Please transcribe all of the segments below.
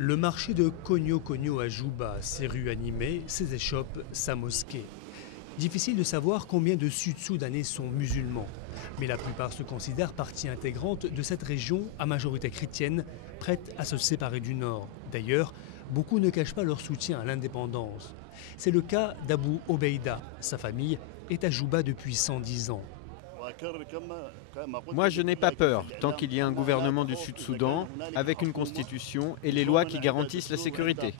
Le marché de Kogno Kogno à Juba, ses rues animées, ses échoppes, sa mosquée. Difficile de savoir combien de Sud-Soudanais sont musulmans, mais la plupart se considèrent partie intégrante de cette région à majorité chrétienne, prête à se séparer du Nord. D'ailleurs, beaucoup ne cachent pas leur soutien à l'indépendance. C'est le cas d'Abou Obeida. Sa famille est à Juba depuis 110 ans. Moi, je n'ai pas peur, tant qu'il y a un gouvernement du Sud-Soudan, avec une constitution et les lois qui garantissent la sécurité.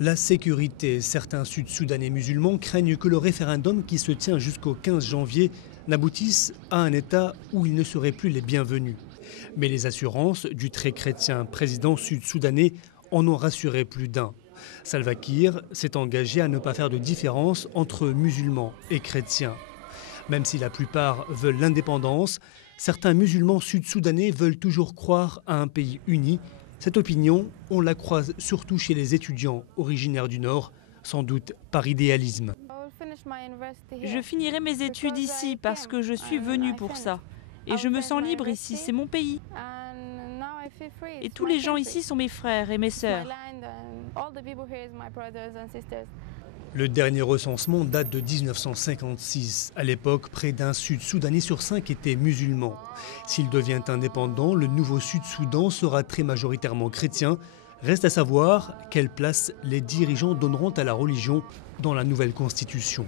La sécurité, certains Sud-Soudanais musulmans craignent que le référendum qui se tient jusqu'au 15 janvier n'aboutisse à un État où ils ne seraient plus les bienvenus. Mais les assurances du très chrétien président sud-soudanais en ont rassuré plus d'un. Salva Kiir s'est engagé à ne pas faire de différence entre musulmans et chrétiens. Même si la plupart veulent l'indépendance, certains musulmans sud-soudanais veulent toujours croire à un pays uni. Cette opinion, on la croise surtout chez les étudiants originaires du Nord, sans doute par idéalisme. Je finirai mes études ici parce que je suis venue pour ça. Et je me sens libre ici, c'est mon pays. Et tous les gens ici sont mes frères et mes sœurs. Le dernier recensement date de 1956. À l'époque, près d'un Sud-Soudanais sur 5 était musulman. S'il devient indépendant, le nouveau Sud-Soudan sera très majoritairement chrétien. Reste à savoir quelle place les dirigeants donneront à la religion dans la nouvelle constitution.